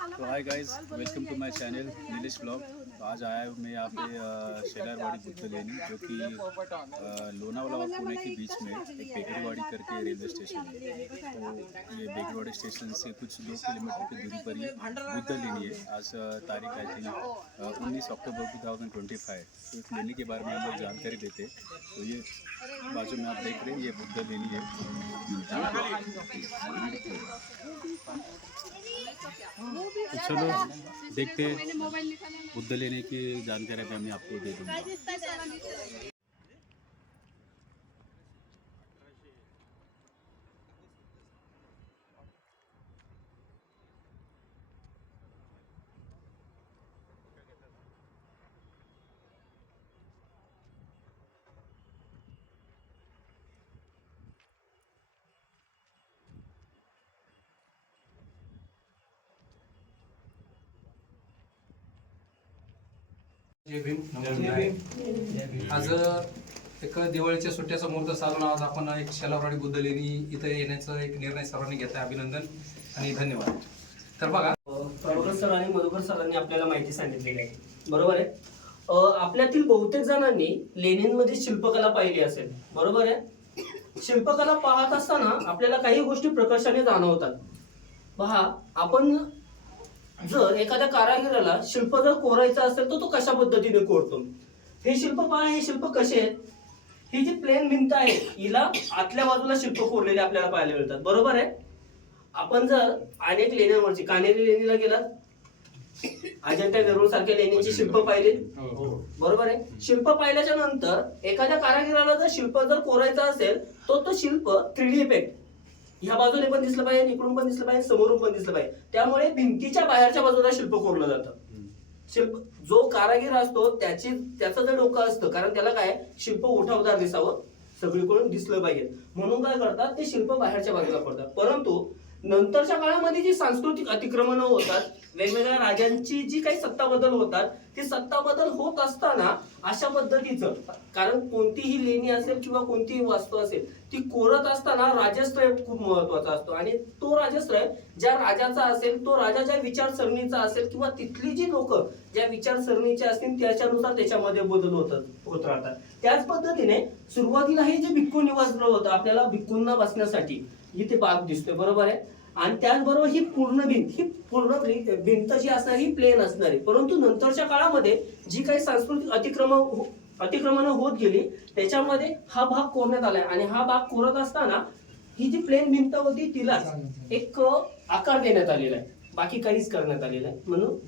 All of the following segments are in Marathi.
तो hi guys, welcome to my channel Nilesh blog. तो आज आया हूँ मैं यहाँ पे शेलारवाड़ी बुद्ध लेनी, जो कि लोनावाला और पुणे के बीच में एक बेकरीवाड़ी करके रेलवे स्टेशन है। तो ये बेकरीवाड़ी स्टेशन से कुछ 2 किलोमीटर की दूरी पर ये बुद्ध लेनी है। आज तारीख आई थिंक 19 अक्टूबर 2025। तो इस लेनी के बारे में हम लोग जानकारी देते। तो ये बाजू में आप देख रहे हैं, ये बुद्ध लेनी है। तो चलो देखते हैं, बुद्ध लेने की जानकारी भी मैं आपको दे दूँगा। जय भीम। आज एक दिवाळीच्या सुट्ट्याचा मुहूर्त साधून आज आपण एक शेलारवाडी बुद्ध लेणी इथे येण्याचा एक निर्णय सर्वांनी घेतला. अभिनंदन आणि धन्यवाद. तर बघा, प्रभाकर सर आणि मधुकर सरांनी आपल्याला माहिती सांगितलेली आहे, बरोबर आहे. आपल्यातील बहुतेक जणांनी लेणींमध्ये शिल्पकला पाहिली असेल, बरोबर आहे. शिल्पकला पाहत असताना आपल्याला काही गोष्टी प्रकर्षाने जाणवतात. पहा, आपण जर एखाद्या कारागिराला शिल्प जर कोरायचं असेल तर तो कशा पद्धतीने कोरतो. हे शिल्प पहा, हे शिल्प कसे आहेत. ही जी प्लेन भिंत आहे हिला आतल्या बाजूला शिल्प कोरलेले आपल्याला पाहायला मिळतात, बरोबर आहे. आपण जर अनेक लेण्यांवरची कान्हेरी लेणीला गेलात, अजंठा वेरूळ सारख्या लेण्यांची शिल्प पाहिले, बरोबर आहे. शिल्प पाहिल्याच्या नंतर एखाद्या कारागिराला जर शिल्प जर कोरायचं असेल तो शिल्प 3D इफेक्ट ह्या बाजूने पण दिसलं पाहिजे, इकडून पण दिसलं पाहिजे, समोरून पण दिसलं पाहिजे. त्यामुळे भिंतीच्या बाहेरच्या बाजूला शिल्प कोरलं जातं. शिल्प जो कारागीर असतो त्याचं जे डोकं असतं, कारण त्याला काय शिल्प उठावदार दिसावं, सगळीकडून दिसलं पाहिजे म्हणून काय करतात, ते शिल्प बाहेरच्या बाजूला करतात. परंतु नंतरच्या काळामध्ये जी सांस्कृतिक अतिक्रमणं होतात, वेगवेगळ्या राजांची जी काही सत्ता बदल होतात, ती सत्ता बदल होत असताना अशा पद्धतीचं, कारण कोणतीही लेणी असेल किंवा कोणतीही वास्तू असेल ती कोरत असताना राजश्रय खूप महत्वाचा असतो. आणि तो राजश्रय ज्या राजाचा असेल, तो राजा ज्या विचारसरणीचा असेल किंवा तिथली जी लोक ज्या विचारसरणीचे असतील त्याच्यानुसार त्याच्यामध्ये बदल होत राहतात. त्याच पद्धतीने सुरुवातीला हे जे भिक्खू निवासगृह होतं, आपल्याला भिक्खूंना बसण्यासाठी इथे बाग दिसतोय, बरोबर आहे. आणि त्याचबरोबर ही पूर्ण भिंत जी असणार ही प्लेन असणार आहे. परंतु नंतरच्या काळामध्ये जी काही सांस्कृतिक अतिक्रमण होत गेली त्याच्यामध्ये हा भाग कोरण्यात आलाय. आणि हा भाग कोरत असताना ही जी प्लेन भिंत होती तिला एक आकार देण्यात आलेला आहे, बाकी काहीच करण्यात आलेलं आहे. म्हणून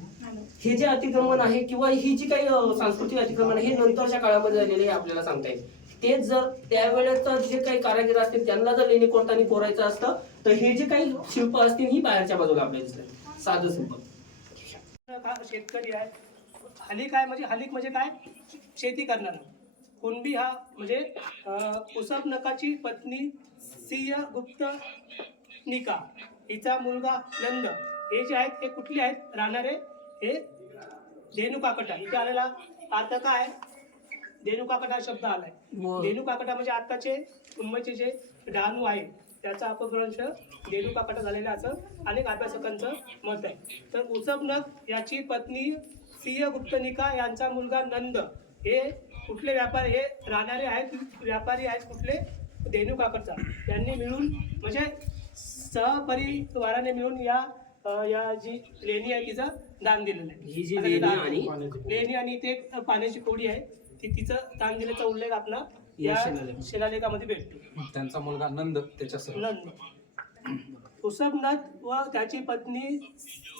हे जे अतिक्रमण आहे किंवा ही जी काही सांस्कृतिक अतिक्रमण आहे हे नंतरच्या काळामध्ये झालेले आहे आपल्याला सांगता येईल. तेच जर त्यावेळेचा जे काही कारागीर असतील त्यांना जर लेणी कोरताना कोरायचं असतं तर हे जे काही शिल्प असतील ही बाहेरच्या बाजूला आपल्याला दिसतात, साधं सिंपल. शेतकरी आहे, हलिक आहे, म्हणजे हलिक म्हणजे काय, शेती करणारा. कुणबी हा म्हणजे उसब नकाची पत्नी सिंह गुप्त निका, हिचा मुलगा नंद. हे जे आहेत हे कुठले आहेत, राहणारे हे धेनुकाकटा. इथे आलेला अर्थ काय, धेनुकाकटा शब्द आलाय. धेनुकाकटा म्हणजे आताचे मुंबईचे जे डहाणू आहे त्याचा अपभ्रंश धेनुकाकटा झालेला असं अनेक अभ्यासकांचं मत आहे. तर उसबनक याची पत्नी सिंह गुप्तनिका यांचा मुलगा नंद हे कुठले व्यापारी, हे राहणारे आहेत, व्यापारी आहेत कुठले, धेनुकाकटचा. यांनी मिळून म्हणजे सहपरिवाराने मिळून या जी लेणी आहे तिचं दान दिलेलं आहे. ही जी लेणी आणि ते पाण्याची कोडी आहे तिचं दान दिल्याचा उल्लेख आपला या शिलालेखामध्ये भेटतो. त्यांचा मुलगा नंद त्याच्यासह नंद उसबनक व त्याची पत्नी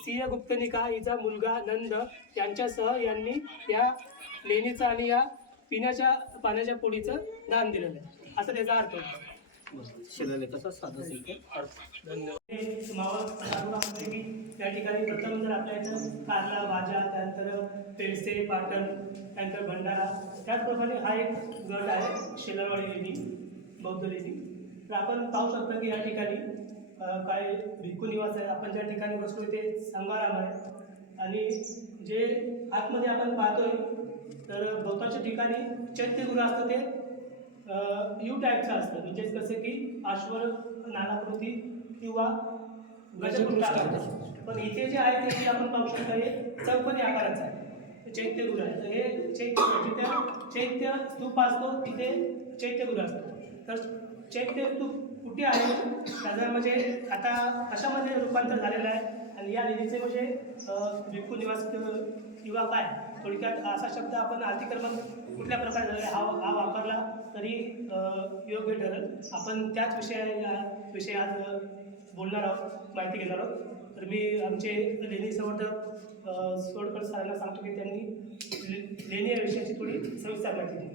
सिंह गुप्तनिका हिचा मुलगा नंद यांच्यासह यांनी या लेणीचं आणि या पिण्याच्या पाण्याच्या पोडीचं दान दिलेलं आहे, असं त्याचा अर्थ होतो. शिलालेखाचा साधा सिंपल. त्या ठिकाणी प्रथम जर आपल्या इथं कारला, भाज्या, त्यानंतर पेडसे, पाटण, त्यानंतर भंडारा, त्याचप्रमाणे हा एक गट आहे शेलारवाडी लेणी, बौद्ध लेणी. तर आपण पाहू शकता की या ठिकाणी काय भिक्खू निवास आहे. आपण ज्या ठिकाणी बसलो ते संगाराम आहे. आणि जे आतमध्ये आपण पाहतोय तर बहुतांश ठिकाणी चैत्यगृह असतं ते यू टाईपचं असतं, म्हणजेच कसं की आश्वर नानाकृती किंवा गजपृष्ठ पण इथे जे आहे ते आपण पाहू शकतो हे चौकोनी आकाराचं आहे, चैत्यगृह आहे. तर हे जिथे चैत्य स्तूप असतो तिथे चैत्यगृह असतो. तर चैत्य स्तूप कुठे आहे त्याचा म्हणजे आता कशामध्ये रूपांतर झालेलं आहे आणि या लेणीचे म्हणजे भिक्खू निवास किंवा काय थोडक्यात असा शब्द आपण अतिक्रमण कुठल्या प्रकारे झालेला हा वापरला तरी योग्य ठरेल. आपण त्याच विषयी आज बोलणार आहोत, माहिती घेणार आहोत. तर मी आमचे लेणी संवर्धक सोडकर सरांना सांगतो की त्यांनी लेणी या विषयाची थोडी सविस्तर माहिती दिली.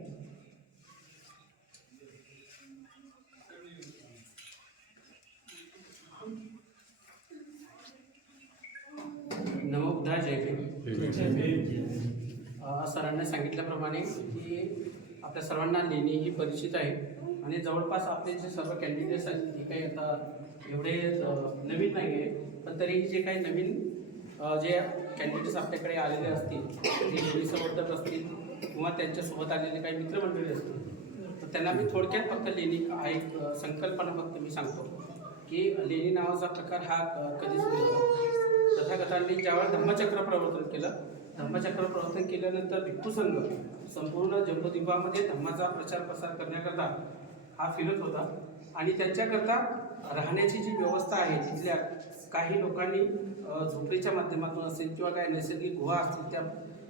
नमो बुद्धाय, जय भीम. सरांनी सांगितल्याप्रमाणे की आपल्या सर्वांना लेणी ही परिचित आहे आणि जवळपास आपले जे सर्व कॅन्डिडेट्स आहेत हे काही आता एवढे नवीन नाही आहे, पण तरी जे काही नवीन जे कॅन्डिडेट्स आपल्याकडे आलेले असतील, जे लेणी संवर्धक असतील किंवा त्यांच्यासोबत आलेले काही मित्रमंडळी असतील, तर त्यांना मी थोडक्यात फक्त लेणी हा एक संकल्पना फक्त मी सांगतो की लेणी नावाचा प्रकार हा कधी सुरू झाला. तथागतांनी ज्यावेळेस धम्मचक्र प्रवर्तन केलं, धम्मचक्र प्रवर्तन केल्यानंतर भिक्खू संघ संपूर्ण जम्बूद्वीपामध्ये धम्माचा प्रचार प्रसार करण्याकरता हा फिरत होता आणि त्यांच्याकरता राहण्याची जी व्यवस्था आहे तिथल्या काही लोकांनी झोपडीच्या माध्यमातून असेल किंवा काही नैसर्गिक गुहा असतील त्या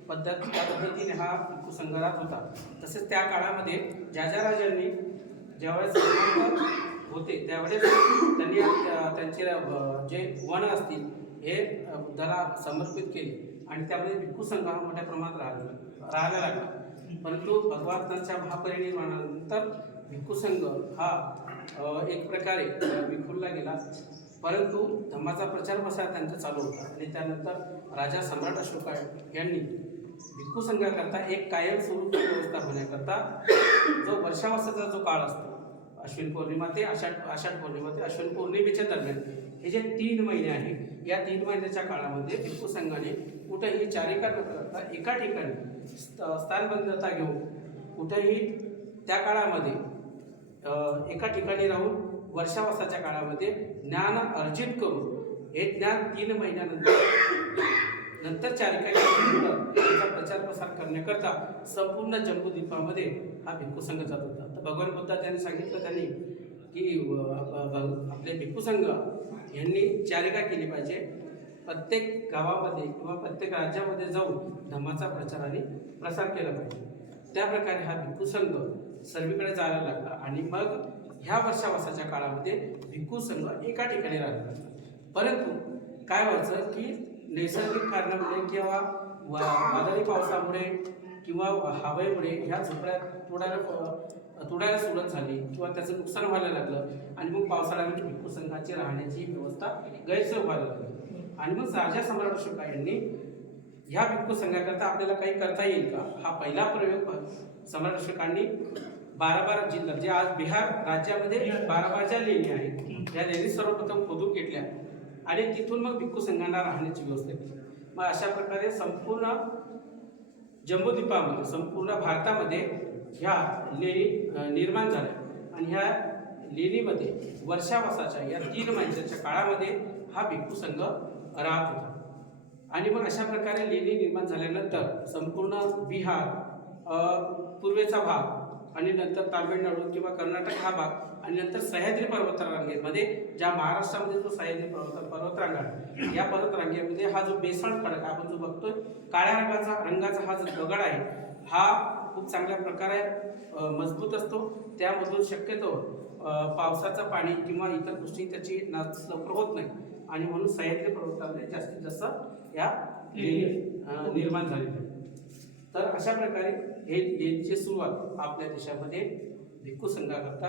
पद्धतीने हा भिक्खू संघ राहत होता. तसेच त्या काळामध्ये ज्या राजांनी ज्यावेळेस होते त्यावेळेस त्यांनी त्यांचे जे वन असतील हे बुद्धाला समर्पित केले आणि त्यामध्ये भिक्खू संघ हा मोठ्या प्रमाणात राहायला लागला. परंतु भगवंतांच्या महापरिनिर्वाणानंतर भिक्खू संघ हा एक प्रकारे विखुरला गेला, परंतु धम्माचा प्रचार प्रसार त्यांचा चालू होता आणि त्यानंतर राजा सम्राट अशोका यांनी भिक्खू संघाकरता एक कायमस्वरूपी व्यवस्था होण्याकरता जो वर्षावासाचा जो काळ असतो, अश्विन पौर्णिमा ते आषाढ पौर्णिमा ते अश्विन पौर्णिमेच्या दरम्यान हे जे 3 महिने आहे, या 3 महिन्याच्या काळामध्ये भिक्खू संघाने कुठेही चारिका न करता एका ठिकाणी स्थानबद्धता घेऊन कुठेही त्या काळामध्ये एका ठिकाणी राहून वर्षावासाच्या काळामध्ये ज्ञान अर्जित करून हे ज्ञान 3 महिन्यानंतर चारिका त्याचा प्रचार प्रसार करण्याकरता संपूर्ण जम्बूद्वीपामध्ये हा भिक्खू संघ जात होता. तर भगवान बुद्ध त्यांनी सांगितलं त्यांनी की आपले भिक्खू संघ यांनी चारिका केली पाहिजे, प्रत्येक गावामध्ये किंवा प्रत्येक राज्यामध्ये जाऊन धम्माचा प्रचार आणि प्रसार केला पाहिजे. त्या प्रकारे हा भिक्खू संघ सर्वीकडे जायला लागला आणि मग ह्या वर्षावासाच्या काळामध्ये भिक्खू संघ एका ठिकाणी राहायला लागला. परंतु काय व्हायचं की नैसर्गिक कारणामुळे किंवा वादळी पावसामुळे किंवा हवेमुळे ह्या झोपड्या तुडायला सुरुवात झाली किंवा त्याचं नुकसान व्हायला लागलं आणि मग पावसाळ्यामध्ये भिक्खू संघाची राहण्याची व्यवस्था गैरसोय व्हायला लागली आणि मग राजा सम्राट अशोका यांनी ह्या भिक्खू संघाकरता आपल्याला काही करता येईल का, हा पहिला प्रयोग सम्राट अशोकांनी 12 जिल्ह्यात जे आज बिहार राज्यामध्ये 12 ज्या लेणी आहेत त्या लेणी सर्वप्रथम खोदून घेतल्या आणि तिथून मग भिक्खू संघांना राहण्याची व्यवस्था केली. मग अशा प्रकारे संपूर्ण जम्बूद्वीपामध्ये संपूर्ण भारतामध्ये ह्या लेणी निर्माण झाल्या आणि ह्या लेणीमध्ये वर्षावासाच्या या 3 महिन्याच्या काळामध्ये हा भिक्खू संघ राहत होता. आणि मग अशा प्रकारे लेणी निर्माण झाल्यानंतर संपूर्ण बिहार, पूर्वेचा भाग आणि नंतर तामिळनाडू किंवा कर्नाटक हा भाग आणि नंतर सह्याद्री पर्वतरांगेमध्ये ज्या महाराष्ट्रामध्ये जो सह्याद्री पर्वतरांगा आहे या पर्वतरांगेमध्ये हा जो बेसाल्ट खडक आपण जो बघतोय काळ्या रंगाचा हा जो दगड आहे हा खूप चांगल्या प्रकारे मजबूत असतो. त्यामधून शक्यतो पावसाचं पाणी किंवा इतर गोष्टी त्याची नास लवकर होत नाही आणि म्हणून सह्याद्री पर्वतामध्ये जास्तीत जास्त या निर्माण झालेली आहे. तर अशा प्रकारे हे लेणीची सुरुवात आपल्या देशामध्ये भिक्खू संघाकरता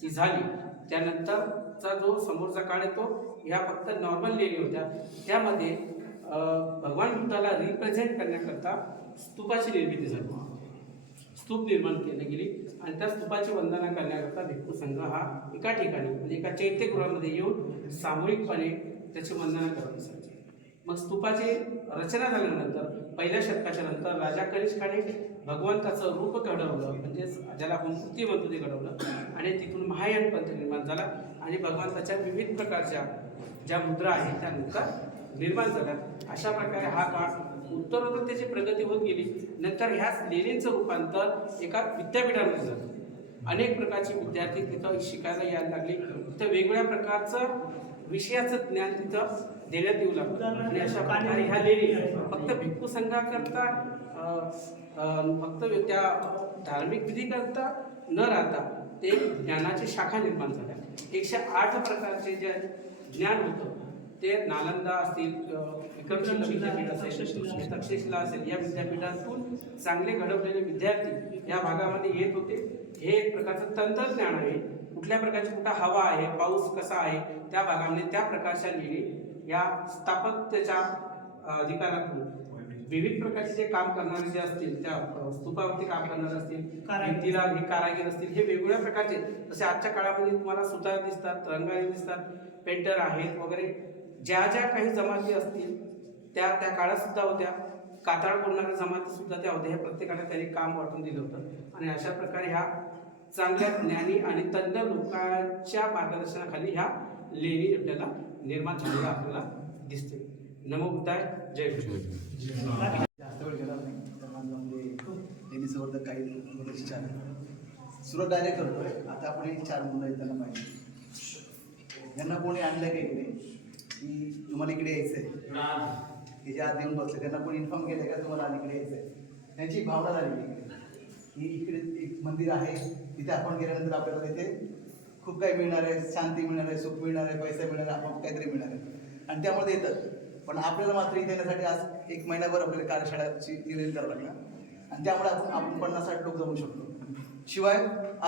ती झाली. त्यानंतरचा जो समोरचा काळ आहे तो ह्या फक्त नॉर्मल लेणी होत्या. त्यामध्ये भगवान बुद्धाला रिप्रेझेंट करण्याकरता स्तूपाची निर्मिती झाली, स्तूप निर्माण केली गेली आणि त्या स्तूपाची वंदना करण्याकरता भिक्खू संघ हा एका ठिकाणी म्हणजे एका चैत्यगृहामध्ये येऊन सामूहिकपणे त्याची वंदना करत असायचे. मग स्तूपाची रचना झाल्यानंतर 1ल्या शतकाच्या नंतर राजा कनिष्काने भगवंताचं रूप घडवलं, म्हणजे ज्याला आपण मूर्ती म्हणतो ते घडवलं आणि तिथून महायान पंथ निर्माण झाला आणि भगवंताच्या विविध प्रकारच्या ज्या मुद्रा आहेत त्या मुद्रा निर्माण झाल्या. अशा प्रकारे हा काळ उत्तरोत्तर त्याची प्रगती होत गेली. नंतर ह्याच लेणींचं रूपांतर एका विद्यापीठामध्ये झालं. अनेक प्रकारचे विद्यार्थी तिथं शिकायला यायला लागले. तिथं वेगवेगळ्या प्रकारचं विषयाचं ज्ञान तिथं देण्यात येऊ लागलं. आणि अशा प्रकारे ह्या लेणी फक्त भिक्खू संघाकरता फक्त त्या धार्मिक विधीकरता न राहता ते ज्ञानाची शाखा निर्माण झाल्या. 108 प्रकारचे जे ज्ञान होतं ते नालंदा असतील, विक्रमशिला विद्यापीठ असेल, तक्षशिला असेल, या विद्यापीठातून चांगले घडवलेले विद्यार्थी या भागामध्ये येत होते. हे एक प्रकारचं तंत्रज्ञान आहे. कुठल्या प्रकारची कुठं हवा आहे, पाऊस कसा आहे, त्या भागामध्ये त्या प्रकारच्या लेणी या स्थापत्याच्या अधिकारातून विविध प्रकारचे जे काम करणारे जे असतील, त्या स्तूपावरती काम करणारे असतील, भिंतीला हे कारागीर असतील, हे वेगवेगळ्या प्रकारचे, जसे आजच्या काळामध्ये तुम्हाला सुतार दिसतात, रंगारी दिसतात, पेंटर आहेत वगैरे, ज्या ज्या काही जमाती असतील त्या त्या काळात सुद्धा होत्या. कातळ बोलणाऱ्या जमाती सुद्धा त्या होत्या. हे प्रत्येकाला त्यांनी काम वाटून दिलं होतं. आणि अशा प्रकारे ह्या चांगल्या ज्ञानी आणि तज्ञ लोकांच्या मार्गदर्शनाखाली ह्या लेणी आपल्याला निर्माण झालेल्या आपल्याला दिसते. नमो बुद्धाय, जय कृष्ण. जास्त वेळ घेणार नाही, कारण म्हणजे लेणीसोबत काही बरेचसे चार सुरुवात डायरेक्ट करतोय. आता आपण हे 4 मुलं आहेत, त्यांना पाहिजे यांना कोणी आणलं का इकडे की तुम्हाला इकडे यायचं आहे, हे जे आत येऊन बसले त्यांना कोणी इन्फॉर्म केलं का तुम्हाला इकडे यायचं आहे. त्यांची एक भावना झाली की इकडे एक मंदिर आहे, तिथे आपण गेल्यानंतर आपल्याला तिथे खूप काही मिळणार आहे, शांती मिळणार आहे, सुख मिळणार आहे, पैसा मिळणार आहे, आपण काहीतरी मिळणार आहे, आणि त्यामध्ये येतात. पण आपल्याला मात्र इथे येण्यासाठी आज 1 महिनाभर आपल्याला कार्यशाळाची नियोजन करावं लागलं, आणि त्यामुळे आपण 50-60 लोक जमू शकलो. शिवाय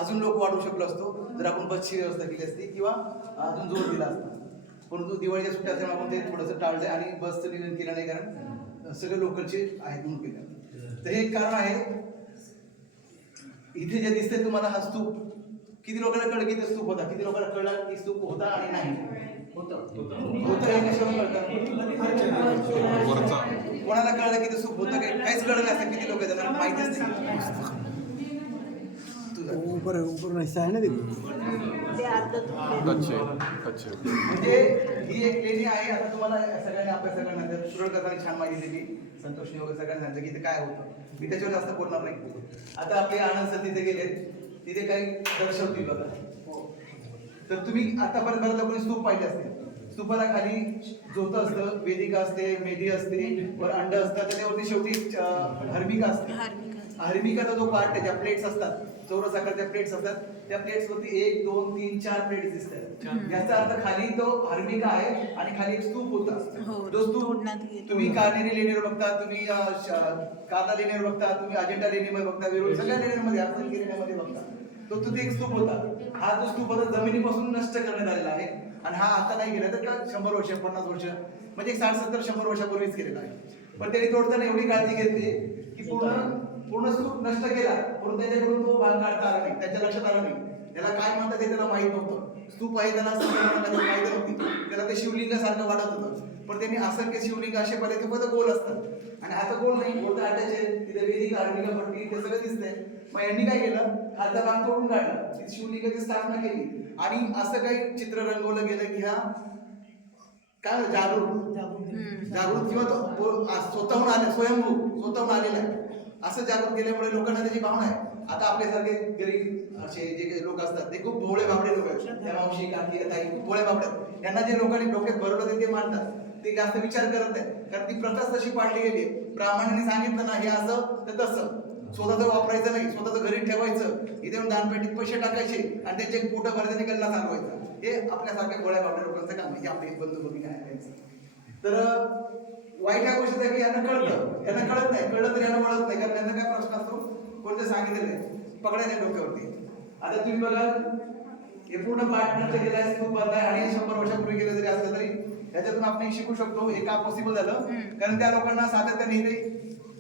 अजून लोक वाढवू शकलो असतो जर आपण बसची व्यवस्था केली असती किंवा अजून जोर दिला असता. परंतु दिवाळीच्या सुट्ट्या असल्यामुळे आपण ते थोडंसं टाळलं आणि बसचं नियोजन केलं नाही, कारण सगळे लोकलचे आहेत म्हणून केलं. तर हे एक कारण आहे. इथे जे दिसतंय तुम्हाला हा स्तूप, किती लोकांना कळलं की ते स्तूप होता, किती लोकांना कळलं की स्तूप होता आणि नाही होतं हे कशावर कळतं? कोणाला कळलं की ते स्तूप होतं, काहीच कळलं नाही असं किती लोक त्यांना माहितीच नाही. म्हणजे ही एक लेणी आहे. आता तुम्हाला सगळ्यांनी अभ्यास करण्यानंतर सुरळ करताना छान माहिती दिली, संतोषने वगैरे सगळ्यांनी सांगितलं की ते काय होतं. मी त्याच्यावर जास्त बोलणार नाही. आता आपले आनंद सर तिथे गेले, तिथे काही दर्शवतील बघा. तर तुम्ही आतापर्यंत बऱ्याच लोकांनी स्तूप पाहिले असते. स्तूपाला खाली जोतं असतं, वेदिका असते, मेधी असते, वर अंड असतात, त्याच्यावरती शेवटी हर्मिका असते. हर्मिकाचा जो पार्ट आहे, ज्या प्लेट्स असतात, चौरस आकारच्या प्लेट्स असतात, त्या प्लेट्स वरती 1, 2, 3, 4 प्लेट्स दिसतात. याचा अर्थ खाली तो हर्मिका आहे आणि खाली एक स्तूप होता. जो स्तूप तुम्ही कार्नेरी लेणीवर बघता, तुम्ही कार्ला लेणीवर बघता, तुम्ही अजेंडा लेणीमध्ये बघता, वेरूळ सगळ्या लेण्यांमध्ये लेण्यांमध्ये बघता, तो तिथे एक स्तूप होता. हा जो स्तूप होता जमिनीपासून नष्ट करण्यात आलेला आहे, आणि हा आता नाही गेला तर 100 वर्ष 50 वर्ष म्हणजे 60-70-100 वर्षापूर्वीच केलेला आहे. पण त्यांनी तोडताना एवढी काळजी घेतली की पूर्ण स्तूप नष्ट केला, पण त्याच्याकडून तो भाग काढता आला नाही, त्याच्या लक्षात आला नाही. त्याला काय म्हणतात हे त्याला माहित नव्हतं. स्तूप आहे त्याला माहिती नव्हती, त्याला ते शिवलिंगासारखं वाटत होतं. पण त्यांनी असंख्य शिवलिंग असे बरेच पद गोल असतात, आणि आता गोल नाही, गोल आटायचे, तिथे वेदिका हर्मिका पट्टी ते सगळं दिसतंय. मग यांनी काय केलं, खालचा भाग तोडून काढला, तिथे शिवलिंगाची स्थापना केली, आणि असं काही चित्र रंगवलं गेलं की हा काय जागृत किंवा तो स्वतःहून आले, स्वतःहून आलेला आहे असं जागृत केल्यामुळे लोकांना त्याची भावना आहे. आता आपल्यासारखे गरीब असे जे लोक असतात ते खूप भोळे बाबडे लोक आहेत. त्या मावशी काकी ताई खूप भोळे बाबडे आहेत. यांना जे लोकांनी डोक्यात भरवलं ते मानतात, ते जास्त विचार करत नाही, कारण ती प्रथाच तशी पाडली गेली. ब्राह्मणांनी सांगितलं ना हे असं तर तसं, स्वतःचं वापरायचं नाही, स्वतःचं घरी ठेवायचं, इथे येऊन दानपेटीत पैसे टाकायचे आणि त्यांचे पोटं भरल्याने गल्ला चालवायचा. हे आपल्यासारख्या गोळ्या बाबड्या लोकांचं काम आहे. आपली बंधू भगिनी आहे. तर वाईट ह्या गोष्टी आहे की यांना कळतं, यांना कळत नाही, कळलं तर यांना वळत नाही, कारण त्यांना काय प्रश्न असतो कोणते सांगितलेलं नाही, पकडायच्या डोक्यावरती. आता तुम्ही बघाल हे पूर्ण पाठ नष्ट केला आहे, स्तूप बांधलाय, आणि 100 वर्षापूर्वी गेलं जरी असलं तरी याच्यातून आपण शिकू शकतो हे का पॉसिबल झालं, कारण त्या लोकांना सातत्याने इथे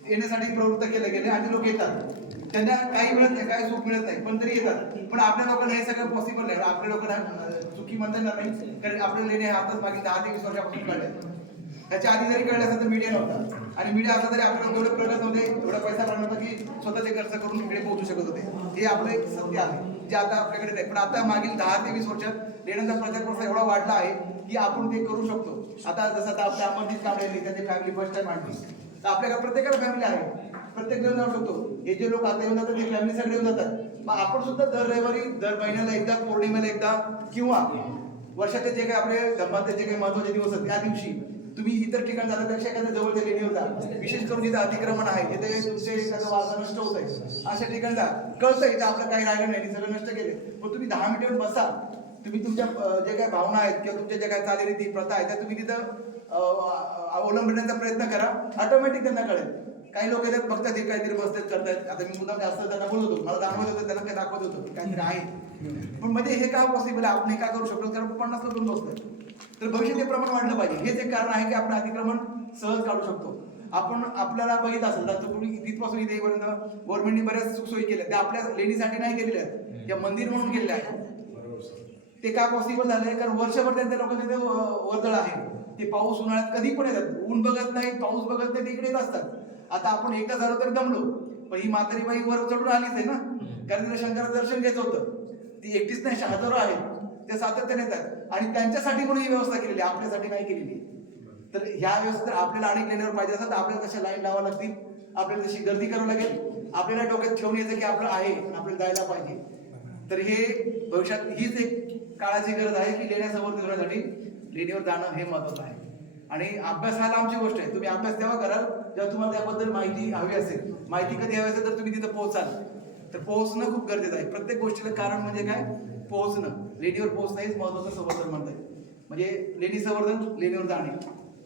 येण्यासाठी प्रवृत्त केलं गेले आणि लोक येतात. त्यांना काही मिळत नाही, काही सुख मिळत नाही, पण तरी येतात. पण आपल्या लोकांना हे सगळं पॉसिबल नाही. आपल्या लोकांना चुकी म्हणता येणार नाही, कारण आपल्या लेणे हातात मागे 10 ते 20 वर्षापासून काढले. त्याच्या आधी जरी कळलं असतं तर मीडिया नव्हता, आणि मीडिया असं तरी आपल्याला एवढं प्रगत नव्हते, एवढा पैसा पण नव्हता की स्वतःचे खर्च करून इकडे पोहोचू शकत होते. हे आपलं सत्य आहे जे आता आपल्याकडे नाही. पण आता मागील 10 ते 20 वर्षात लेण्यांचा प्रचार प्रसार एवढा वाढला आहे की आपण ते करू शकतो. आता जसं आता आपल्या अमरजीत कांबळे त्यांची फॅमिली फर्स्ट टाइम आणली, तर आपल्याकडे प्रत्येकाला फॅमिली आहे, प्रत्येक जण जाऊ शकतो. हे जे लोक आता येऊन जातात ते फॅमिली सगळे येऊन जातात. मग आपण सुद्धा दर रविवारी, दर महिन्याला एकदा, पौर्णिमेला एकदा, किंवा वर्षाचे जे काही आपले धर्माचे जे काही महत्वाचे दिवस आहेत त्या दिवशी तुम्ही इतर ठिकाणी जाण्यापेक्षा एखाद्या जवळच्या लेणीवर जा. विशेष करून जिथे अतिक्रमण आहे, जिथे तुमचे एखादं वारसा नष्ट होत आहे अशा ठिकाणी जा. कळतं इथं आपलं काही राहिलं नाही, सगळं नष्ट केले, पण तुम्ही 10 मिनिटं बसा. तुम्ही तुमच्या जे काही भावना आहेत किंवा तुमच्या जे काही चालीरीती प्रथा आहेत त्या तुम्ही तिथं अवलंबण्याचा प्रयत्न करा. ऑटोमॅटिक त्यांना कळेल. काही लोक येतात बघतात हे काहीतरी बसतात करतात. आता मी मुद्दाम जास्त त्यांना बोलत होतो, मला जाणवत होतं, त्यांना काय दाखवत होतो काहीतरी आहे. पण म्हणजे हे का पॉसिबल आहे, आपण हे का करू शकतो, कारण 50 लोक बसतात. तर भविष्यात हे प्रमाण वाढलं पाहिजे. हेच एक कारण आहे की आपण अतिक्रमण सहज काढू शकतो. आपण आपल्याला बघित असेल तर पूर्वी तिथपासून इथेपर्यंत गव्हर्नमेंटने बऱ्याच सुखसोयी केल्या, त्या आपल्या लेणीसाठी नाही केलेल्या आहेत, त्या मंदिर म्हणून केलेल्या आहेत. ते का पॉसिबल झालंय, कारण वर्षभर त्यांच्या लोकांचे वर्दळ आहे. ते पाऊस उन्हाळ्यात कधी पण येतात, ऊन बघत नाही, पाऊस बघत नाही, ते इकडे येत असतात. आता आपण एकदा झालो तरी दमलो, पण ही म्हातारी बाई वर चढून आलीच आहे ना, कारण तिला शंकराचं दर्शन घ्यायचं होतं. ती एकटीच नाही, हजारो आहेत, ते सातत्याने येतात. आणि त्यांच्यासाठी म्हणून ही व्यवस्था केलेली आहे, आपल्यासाठी नाही केलेली. तर ह्या व्यवस्था जर आपल्याला अनेक लेण्यावर पाहिजे असेल तर आपल्याला तशा लाईन लावावं लागतील, आपल्याला तशी गर्दी करावी लागेल, आपल्याला डोक्यात ठेवून यायचं की आपलं आहे, आपल्याला जायला पाहिजे. तर हे भविष्यात हीच एक काळाची गरज आहे की लेण्या संवर्धित होण्यासाठी लेणीवर जाणं हे महत्वाचं आहे. आणि अभ्यास हा लांबची गोष्ट आहे. तुम्ही अभ्यास तेव्हा कराल जेव्हा तुम्हाला त्याबद्दल माहिती हवी असेल. माहिती कधी हवी असेल तर तुम्ही तिथं पोहोचाल. तर पोहोचणं खूप गरजेचं आहे. प्रत्येक गोष्टीला कारण म्हणजे काय, पोहोचणं. लेणीवर पोहोचणं हेच महत्वाचं संवर्धन म्हणता येईल. म्हणजे लेणी संवर्धन, लेणीवर जाणे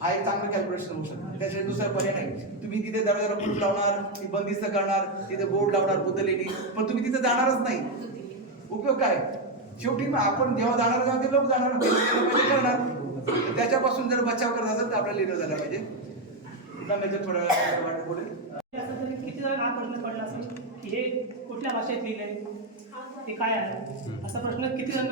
हा एक चांगलं कॅल्क्युलेशन होऊ शकतं. त्याशिवाय दुसरा पर्याय नाही. तुम्ही तिथे दरवाजाला कुलूप लावणार, ती बंदिस्त करणार, तिथे बोर्ड लावणार बुद्ध लेणी, पण तुम्ही तिथे जाणारच नाही. उपयोग काय? शेवटी आपण जेव्हा जाणार तेव्हा ते लोक जाणार, करणार. त्याच्यापासून जर बचाव करत असेल तर आपल्याला लेणीवर जायला पाहिजे. थोडा वेळ बोलेल. किती जण हा प्रश्न पडला असेल की हे कुठल्या भाषेत लिहिलंय, हे काय आहे, असा प्रश्न किती जण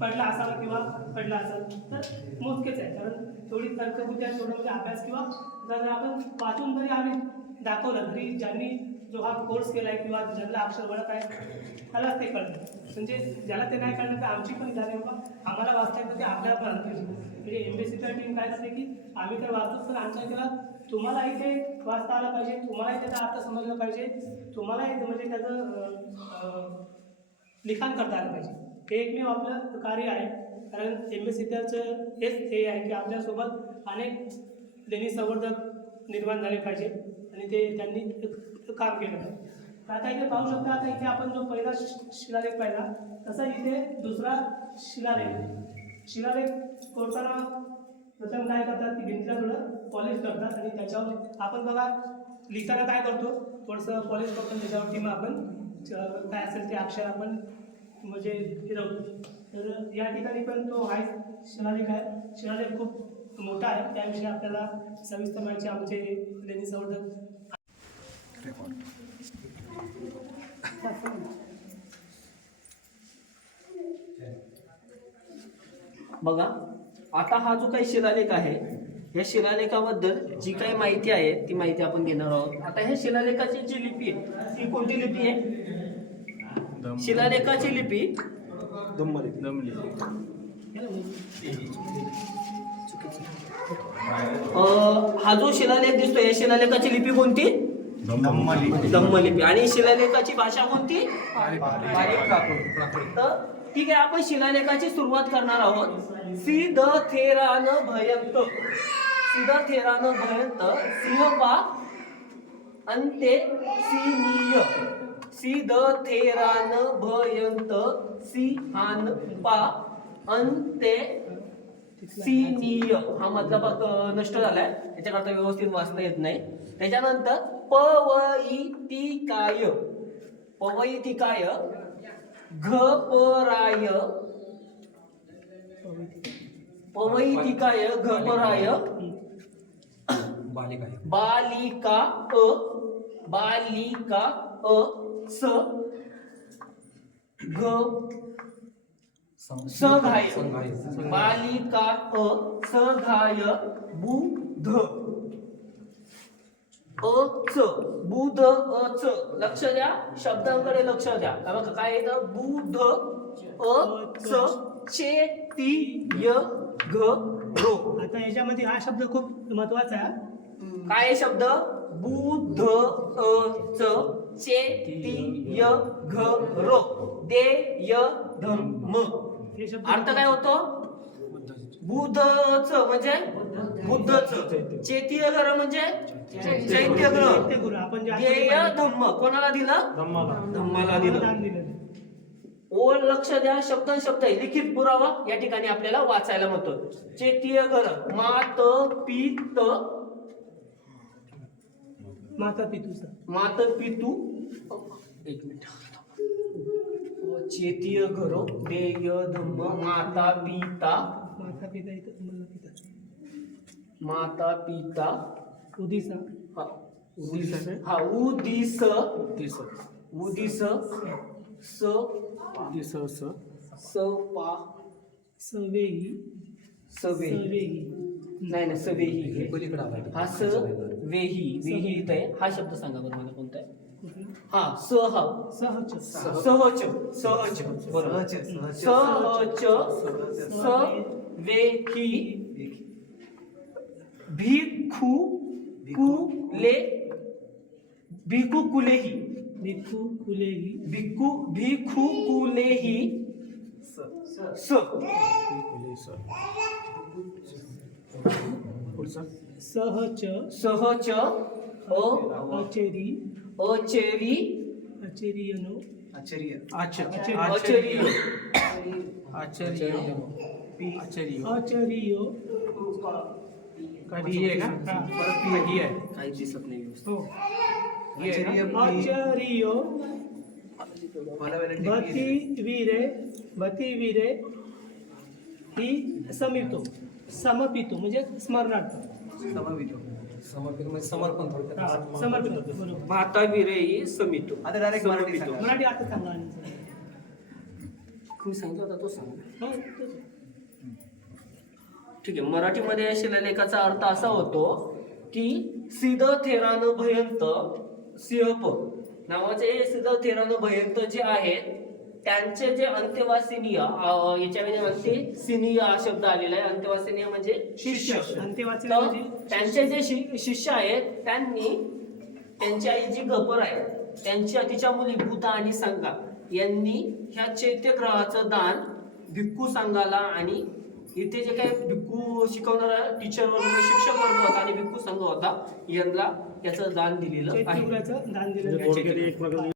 पडला असावा किंवा पडला असेल तर मोजकेच आहे. कारण थोडी तर्कबुद्धी आहे, थोडं म्हणजे अभ्यास, किंवा जर आपण वाचून जरी आम्ही दाखवलं तरी ज्यांनी जो हा कोर्स केला आहे किंवा ज्यांना अक्षर वळत आहे त्यालाच ते कळतं. म्हणजे ज्याला ते नाही कळलं तर आमची पण झाली बाबा आम्हाला वाचता येतं ते आपल्याला पण आलं पाहिजे. म्हणजे एमबीसीच्या टीम काय करते की आम्ही तर वाचतोच, पण आमच्या त्याला तुम्हालाही ते वाचता आलं पाहिजे, तुम्हालाही त्याचा अर्थ समजला पाहिजे, तुम्हालाही म्हणजे त्याचं लिखाण करता आलं पाहिजे. हे एकमेव आपलं कार्य आहे. कारण एमबीसीचं हेच ध्येय आहे की आपल्यासोबत अनेक लेणी संवर्धक निर्माण झाले पाहिजे आणि ते त्यांनी काम केलं पाहिजे. आता इथे पाहू शकता, आता इथे आपण जो पहिला शिलालेख पाहिला तसा इथे दुसरा शिलालेख कोरताना प्रथम काय करतात की भिंतीला थोडं पॉलिश करतात आणि त्याच्यावर आपण बघा लिहिताना काय करतो, थोडंसं पॉलिश करतो, त्याच्यावरती मग आपण काय असेल ते अक्षर आपण म्हणजे फिरवतो. तर या ठिकाणी पण तो हा शिलालेख आहे. शिलालेख खूप मोठा आहे, त्याविषयी आपल्याला सविस्तर माहिती आमचे लेणी संवर्धक बघा. आता हा जो काही शिलालेख आहे, या शिलालेखाबद्दल जी काही माहिती आहे ती माहिती आपण घेणार आहोत. आता ह्या शिलालेखाची जी लिपी आहे ती कोणती लिपी आहे? शिलालेखाची लिपी हा जो शिलालेख दिसतोय या शिलालेखाची लिपी कोणती? धम्मलिपी. आणि शिलालेखाची भाषा कोणती? तर ठीक आहे, आपण शिलालेखाची सुरुवात करणार आहोत. सिद्ध थेरान भयंत, सिद्ध थेरान भयंत सिंहपा अंते सिनीय, सिद्ध थेरान भयंत सिंहानपा अंते सिनीय. हा मतलब नष्ट झालाय, याच्याकरता व्यवस्थित वाचता येत नाही. त्याच्यानंतर पवईतिकाय, पवईतिकाय घपराय, पवईतिकाय घपराय बालिका अ, बालिका अ स घ सघाय, बालिका अ सघाय बुध अ च, बुध अ च. लक्ष द्या, शब्दांकडे लक्ष द्या. काय येतं? बुध अ च चेतीय घ रो. आता याच्यामध्ये हा शब्द खूप महत्वाचा आहे. काय आहे शब्द? बुध च चे ती य घ रो दे य धम्म. हे शब्द अर्थ काय होतो? बुधच म्हणजे बुद्धच, चेतीय घर म्हणजे चैत्यग्रह, चैत्यगृह. आपण जे ध्येय धम्म कोणाला दिलं? धम्माला दिलं. दान दिलं. ओळ लक्ष द्या, शब्द शब्द आहे. लिखित पुरावा या ठिकाणी आपल्याला वाचायला म्हणतो. चेतीय घर मात पित माता पितूचा. मात पितू. एक मिनिट. चेतीय घर देय धम्म माता पिता. माता पिता इथं मला पिता. माता पिता. उदिसा. हा उदिस. हा उदिस. उदिस स स पा सवेही. सवेही. नाही नाही सवेही. हा स वेही. वेही इथं आहे. हा शब्द सांगा बरं मला कोणता आहे? हा सह. सहच. सहच. सहच बरोबर. सहच स वेही भिक्खू कुले. भिक्खू कुलेही. भिक्खू कुलेही. भिक्खू भिक्खू कुलेही स. सहच. सहच अचेरी. अचेरी. अचेरियनो. आश्चर्य. आचर्य. अचरियो. काही दिसत नाही व्यवस्थित. हो. आश्चर्य. अचरियो. मला वेळ भतिवीरे. भतिवीरे ही समितो. समपितो म्हणजे स्मरणार्थ. समवितो. समर्पित म्हणजे समर्पण थोडक्यात. हा, समर्पित बरोबर. माता विरेही समितो. आता डायरेक्ट मराठी सांगा. मराठी आता चांगला आणि तुम्ही सांगितलं होता तो सांगा. हो, तोच. ठीक आहे. मराठीमध्ये या शिलालेखाचा अर्थ असा होतो की सिद्ध थेरान भयंत सिंहप नावाचे सिद्ध थेरान भयंत जे आहेत त्यांचे जे अंत्यवासिनीय याच्यामध्ये अंत्यसिनीय हा शब्द आलेला आहे. अंत्यवासिनीय म्हणजे शिष्य. अंत्यवाचन तर म्हणजे त्यांचे जे शिष्य आहेत त्यांनी त्यांची आई जी गपर आहे तिच्या मुली भूता आणि संगा यांनी ह्या चैत्यग्रहाचं दान भिक्खू संघाला आणि इथे जे काही भिक्खू शिकवणारा टीचर वर्ग शिक्षक वर्ग होता आणि भिक्खू संघ होता यांना याचं दान दिलेलं आहे. चैत्यगृहाचं दान दिलं.